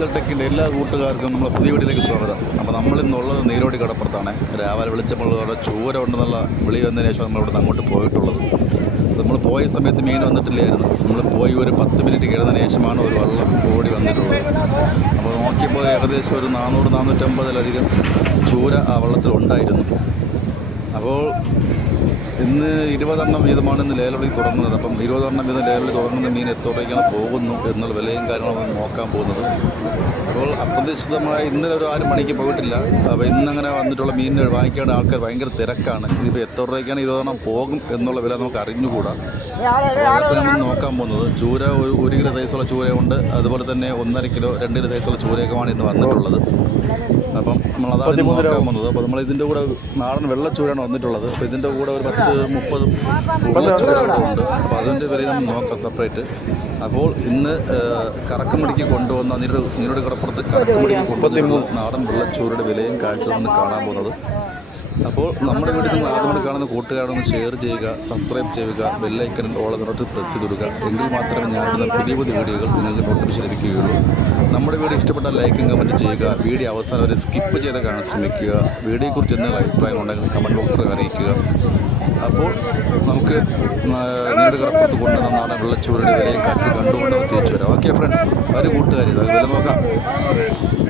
Angel ടെക്കിന്റെ എല്ലാ കൂട്ടുകാർക്കും നമ്മളെ പുതിയ വീട്ടിലേക്ക് സ്വാഗതം. അപ്പോൾ നമ്മളിന്നുള്ളത് നീരോടി കടപ്പുറത്താണ്. രാവിലെ വിളിച്ചപ്പോൾ അവിടെ ചൂര ഉണ്ടെന്നുള്ള വിളി വന്നതിന് ശേഷം നമ്മൾ ഇവിടെ അങ്ങോട്ട് പോയിട്ടുള്ളത്. നമ്മൾ പോയ സമയത്ത് മീൻ വന്നിട്ടില്ലായിരുന്നു. നമ്മൾ പോയി ഒരു പത്ത് മിനിറ്റ് കിടന്നതിന് ശേഷമാണ് ഒരു വള്ളം ഓടി വന്നിട്ടുള്ളത്. അപ്പോൾ നോക്കിയപ്പോൾ ഏകദേശം ഒരു നാനൂറ് നാനൂറ്റമ്പതിലധികം ചൂര ആ വള്ളത്തിലുണ്ടായിരുന്നു അപ്പോൾ ഇന്ന് ഇരുപതെണ്ണം വീതമാണ് ഇന്ന് ലേലവിളി തുടങ്ങുന്നത്. അപ്പം ഇരുപതെണ്ണം വീതം ലേലവിളി തുടങ്ങുന്ന മീൻ എത്തോടേക്കാണ് പോകുന്നു എന്നുള്ള വിലയും കാര്യങ്ങളും നോക്കാൻ പോകുന്നത്. അപ്പോൾ അപ്രതീക്ഷിതമായി ഇന്നലെ ഒരു ആരും മണിക്ക് പോയിട്ടില്ല. അപ്പോൾ ഇന്നങ്ങനെ വന്നിട്ടുള്ള മീൻ വാങ്ങിക്കേണ്ട ആൾക്കാർ ഭയങ്കര തിരക്കാണ്. ഇതിപ്പോൾ എത്ര രൂപയ്ക്കാണ് ഇരുപതെണ്ണം പോകും എന്നുള്ള വില നമുക്ക് അറിഞ്ഞുകൂടാ. നോക്കാൻ പോകുന്നത്. ചൂര ഒരു ഒരു കിലോ സൈസുള്ള ചൂരയുണ്ട്. അതുപോലെ തന്നെ ഒന്നര കിലോ രണ്ട് കിലോ സൈസുള്ള ചൂരയൊക്കെയാണ് ഇന്ന് വന്നിട്ടുള്ളത്. അപ്പം ഇന്ന് നോക്കാൻ വന്നത് അപ്പോൾ നമ്മൾ ഇതിന്റെ കൂടെ നാടൻ വെള്ളച്ചൂരാണ് വന്നിട്ടുള്ളത്. അപ്പോൾ ഇതിന്റെ കൂടെ ഒരു പത്ത് മുപ്പത് ഉണ്ട് അപ്പോൾ അതിന്റെ വില നമ്മൾ നോക്കാം സെപ്പറേറ്റ്. അപ്പോൾ ഇന്ന് കറക്കമടിക്ക് കൊണ്ടുവന്ന നിരുടെ നിരുടെ കടപ്പുറത്ത് കറക്കമടിക്ക് കൊണ്ടുവന്നിട്ടുള്ള നാടൻ വെള്ളച്ചൂരയുടെ വിലയും കാഴ്ച നമ്മൾ കാണാൻ പോകുന്നത്. അപ്പോൾ നമ്മുടെ വീട്ടിൽ നിങ്ങൾ ആദ്യമായിട്ട് കാണുന്ന കൂട്ടുകാരൊന്ന് ഷെയർ ചെയ്യുക സബ്സ്ക്രൈബ് ചെയ്യുക ബെല്ലൈക്കനിൽ ഓളെ നിറച്ച് പ്രസ് ചെയ്ത് കൊടുക്കുക എങ്കിൽ മാത്രമേ ഞാനിടുന്ന പുതിയ പുതിയ വീഡിയോകൾ നിങ്ങൾക്ക് നോട്ടിഫിക്കേഷൻ ലഭിക്കുകയുള്ളൂ നമ്മുടെ വീഡിയോ ഇഷ്ടപ്പെട്ട ലൈക്കും കമന്റ് ചെയ്യുക. വീഡിയോ അവസാനം വരെ സ്കിപ്പ് ചെയ്ത് കാണാൻ ശ്രമിക്കുക. വീഡിയോയെക്കുറിച്ച് എന്തെങ്കിലും അഭിപ്രായം ഉണ്ടെങ്കിൽ കമന്റ് ബോക്സിൽ അറിയിക്കുക. അപ്പോൾ നമുക്ക് നീണ്ട കിടപ്പുറത്ത് കൊണ്ട് നന്നാണ് വെള്ളച്ചൂരുടെ വിലയും കാറ്റിൽ കണ്ടുകൊണ്ട് തിരിച്ചു വരാം ഓക്കെ ഫ്രണ്ട്സ് ഒരു കൂട്ടുകാരി വില നോക്കാം.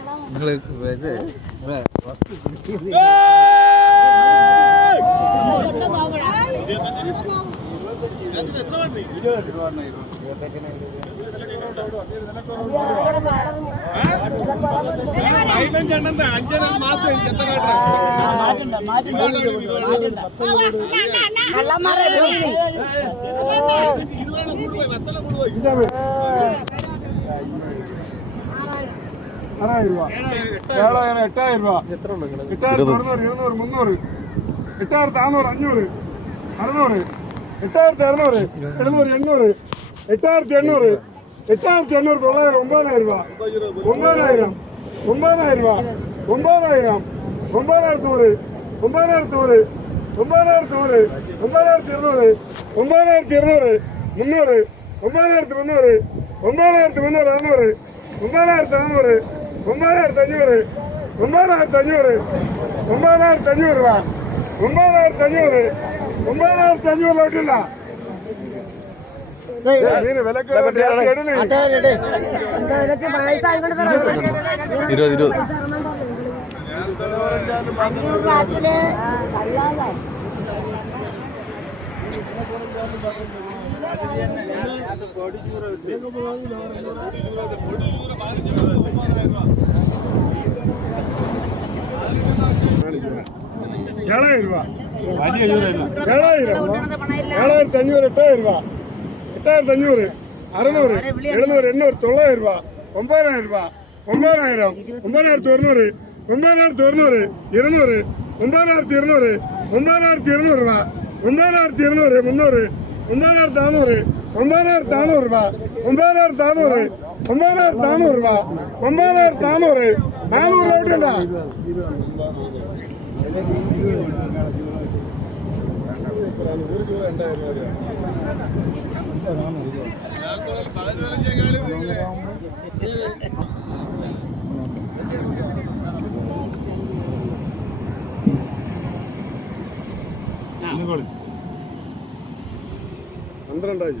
എല്ലാരും കുട്ടികളെ നീല വിളിച്ചായ മോനെ ആറായിരം രൂപ. ഏഴായിരം എട്ടായിരം രൂപ. എട്ടായിരത്തി അറുന്നൂറ് ഇരുന്നൂറ് മുന്നൂറ്. എട്ടായിരത്തി അറുന്നൂറ് അഞ്ഞൂറ്. അറുന്നൂറ്. എട്ടായിരത്തി അറുന്നൂറ് എഴുന്നൂറ് എണ്ണൂറ്. എട്ടായിരത്തി എണ്ണൂറ്. എട്ടായിരത്തി എണ്ണൂറ് തൊള്ളായിരം ഒമ്പതിനായിരം രൂപ. ഒമ്പതിനായിരം ഒമ്പതിനായിരം രൂപ. ഒമ്പതിനായിരം ഒമ്പതിനായിരത്തി നൂറ്. ഒമ്പതിനായിരത്തി നൂറ്. ഒമ്പതിനായിരത്തി നൂറ്. ഒമ്പതിനായിരത്തി ഇരുന്നൂറ്. ഒമ്പതിനായിരത്തി ഇരുന്നൂറ്. മുന്നൂറ്. ഒമ്പതിനായിരത്തി മുന്നൂറ്. ഒമ്പതിനായിരത്തി മുന്നൂറ് അറുന്നൂറ്. ഒമ്പതിനായിരത്തി അറുന്നൂറ്. ഒമ്പതിനായിരത്തി അഞ്ഞൂറ് ഒമ്പതിനായിരത്തി അഞ്ഞൂറ് ഒമ്പതിനായിരത്തി അഞ്ഞൂറ് രൂപ. ഒമ്പതിനായിരത്തി അഞ്ഞൂറ് ഒമ്പതിനായിരത്തി അഞ്ഞൂറ് ലോട്ടില്ല ഇരുപത് ഇരുപത് ഏഴായിരം രൂപ ഏഴായിരം ഏഴായിരത്തി അഞ്ഞൂറ് എട്ടായിരം രൂപ എട്ടായിരത്തി അഞ്ഞൂറ് അറുന്നൂറ് എഴുന്നൂറ് എണ്ണൂറ് തൊള്ളായിരം രൂപ ഒമ്പതിനായിരം രൂപ ഒമ്പതിനായിരം ഒമ്പതിനായിരത്തി ഒരുന്നൂറ് ഒമ്പതിനായിരത്തി ഒരുന്നൂറ് ഇരുന്നൂറ് ഒമ്പതിനായിരത്തി ഇരുന്നൂറ് ഒമ്പതിനായിരത്തി ഇരുന്നൂറ് രൂപ ഒമ്പതിനായിരത്തി ഇരുന്നൂറ് മുന്നൂറ് ഒമ്പതിനായിരത്തി നാനൂറ് ഒമ്പതിനായിരത്തി நானூறு ரூபா ഒമ്പതിനായിരത്തി நானூறு ഒമ്പതിനായിരത്തി நானூறு രൂപ. ഒമ്പതിനായിരത്തി நானூறு நானூறு ലോട്ടില്ല പന്ത്രണ്ടാഴ്ച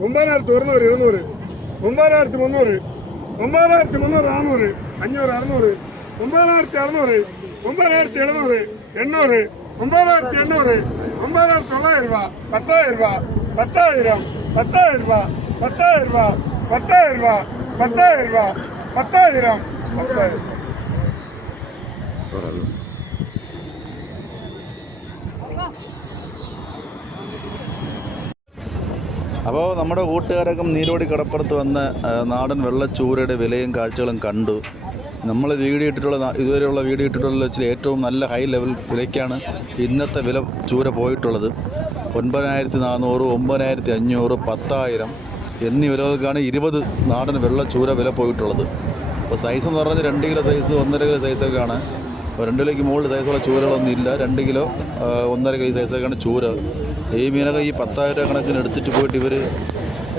ഒമ്പതിനായിരത്തി ഒരുന്നൂറ് ഇരുന്നൂറ് ഒമ്പതിനായിരത്തി മുന്നൂറ് ഒമ്പതിനായിരത്തി മുന്നൂറ് നാനൂറ് അഞ്ഞൂറ് അറുന്നൂറ് ഒമ്പതിനായിരത്തി അറുന്നൂറ് ഒമ്പതിനായിരത്തി എഴുന്നൂറ് എണ്ണൂറ് ഒമ്പതിനായിരത്തി എണ്ണൂറ് ഒമ്പതിനായിരത്തി തൊള്ളായിരം രൂപ പത്തായിരം രൂപ പത്തായിരം പത്തായിരം രൂപ പത്തായിരം രൂപ പത്തായിരം രൂപ പത്തായിരം രൂപ പത്തായിരം പത്തായിരം അപ്പോൾ നമ്മുടെ കൂട്ടുകാരൊക്കെ നീരോടി കടപ്പുറത്ത് വന്ന് നാടൻ വെള്ളച്ചൂരയുടെ വിലയും കാഴ്ചകളും കണ്ടു. നമ്മൾ വീഡിയോ ഇട്ടിട്ടുള്ള ഇതുവരെയുള്ള വീഡിയോ ഇട്ടിട്ടുള്ള വെച്ചാൽ ഏറ്റവും നല്ല ഹൈ ലെവൽ വിലയ്ക്കാണ് ഇന്നത്തെ വില ചൂര പോയിട്ടുള്ളത്. ഒൻപതിനായിരത്തി നാനൂറ് ഒമ്പതിനായിരത്തി അഞ്ഞൂറ് പത്തായിരം എന്നീ വിലകൾക്കാണ് ഇരുപത് നാടൻ വെള്ളച്ചൂര വില പോയിട്ടുള്ളത്. അപ്പോൾ സൈസ് എന്ന് പറഞ്ഞാൽ രണ്ട് കിലോ സൈസ് ഒന്നര കിലോ സൈസൊക്കെയാണ് അപ്പോൾ രണ്ട് കിലോയ്ക്ക് മുകളിൽ സൈസുള്ള ചൂരകളൊന്നും ഇല്ല. രണ്ട് കിലോ ഒന്നര കിലോ സൈസൊക്കെയാണ് ചൂരകൾ. ഈ മീനൊക്കെ ഈ പത്തായിരം രൂപ കണക്കിന് എടുത്തിട്ട് പോയിട്ട് ഇവർ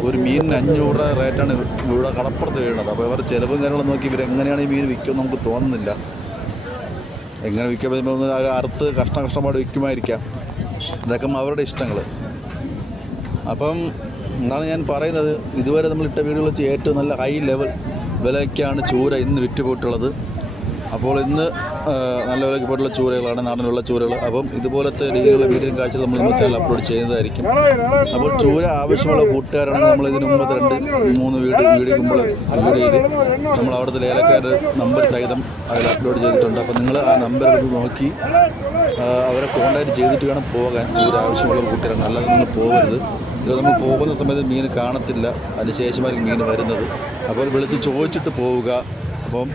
ഒരു മീനിന് അഞ്ഞൂറ് രൂപ റേറ്റാണ് ഇവിടെ കടപ്പുറത്ത് വീഴുന്നത് അപ്പോൾ ഇവരുടെ ചിലവും കാര്യങ്ങളും നോക്കി ഇവർ എങ്ങനെയാണ് ഈ മീൻ വിൽക്കുമെന്ന് നമുക്ക് തോന്നുന്നില്ല. എങ്ങനെ വിൽക്കാൻ പറ്റുമ്പോൾ അവർ അറുത്ത് കഷ്ടം കഷ്ടപ്പാട് വിൽക്കുമായിരിക്കാം. ഇതൊക്കെ അവരുടെ ഇഷ്ടങ്ങൾ അപ്പം എന്താണ് ഞാൻ പറയുന്നത്. ഇതുവരെ നമ്മൾ ഇട്ട വീടുകൾ വെച്ച് ഏറ്റവും നല്ല ഹൈ ലെവൽ വിലയ്ക്കാണ് ചൂര ഇന്ന് വിറ്റ് പോയിട്ടുള്ളത്. അപ്പോൾ ഇന്ന് നല്ല പോയിട്ടുള്ള ചൂരകളാണ് നാടനുള്ള ചൂരകൾ. അപ്പം ഇതുപോലത്തെ രീതിയിലുള്ള വീഡിയോ കാഴ്ച നമ്മൾ നമ്മുടെ ചാനൽ അപ്ലോഡ് ചെയ്യുന്നതായിരിക്കും. അപ്പോൾ ചൂര ആവശ്യമുള്ള കൂട്ടുകാരാണെങ്കിൽ നമ്മൾ ഇതിന് മുമ്പ് രണ്ട് മൂന്ന് വീഡിയോ വീഡിയോ മുമ്പ് വീഡിയോയിൽ നമ്മൾ അവിടുത്തെ ലേലക്കാരുടെ നമ്പർ സഹിതം അതിൽ അപ്ലോഡ് ചെയ്തിട്ടുണ്ട്. അപ്പോൾ നിങ്ങൾ ആ നമ്പർ നോക്കി അവരെ കോൺടാക്ട് ചെയ്തിട്ട് വേണം പോകാൻ. ചൂര ആവശ്യമുള്ള കൂട്ടുകാരാണ്. അല്ലാതെ നിങ്ങൾ പോകരുത്. ഇത് നമ്മൾ പോകുന്ന സമയത്ത് മീൻ കാണത്തില്ല. അതിന് ശേഷമായിരിക്കും മീൻ വരുന്നത്. അപ്പോൾ വിളിച്ച് ചോദിച്ചിട്ട് പോവുക. അപ്പം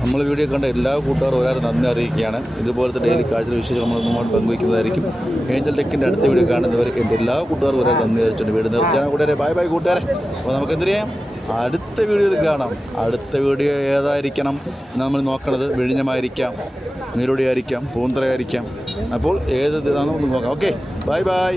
നമ്മൾ വീഡിയോ കണ്ട എല്ലാ കൂട്ടുകാരും ഒരാൾ നന്ദി അറിയിക്കുകയാണ്. ഇതുപോലത്തെ ഡെയിലി കാഴ്ച വിശേഷം നമ്മൾ മുന്നോട്ട് പങ്കുവയ്ക്കുന്നതായിരിക്കും. ഏഞ്ചൽ ടെക്കിന്റെ അടുത്ത വീഡിയോ കാണുന്നവർക്ക് എന്റെ എല്ലാ കൂട്ടുകാർക്കും ഒരാൾ നന്ദി അറിയിച്ചുകൊണ്ട് വീട് നിർത്തിയാണ് കൂട്ടുകാരെ ബൈ ബൈ കൂട്ടുകാരെ. അപ്പോൾ നമുക്ക് എന്ത് ചെയ്യാം? അടുത്ത വീഡിയോയിൽ കാണാം. അടുത്ത വീഡിയോ ഏതായിരിക്കണം നമ്മൾ നോക്കണത് വിഴിഞ്ഞമായിരിക്കാം നീരോടിയായിരിക്കാം പൂന്തറയായിരിക്കാം. അപ്പോൾ ഏത് ഇതാണെന്ന് നോക്കാം. Okay bye bye